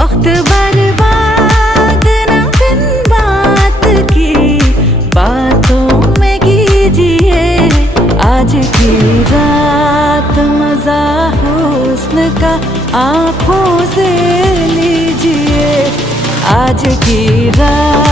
वक्त बर्बाद न बिन बात की बातों में कीजिए। आज की रात मजा हुस्न का आँखों से लीजिए। आज की रात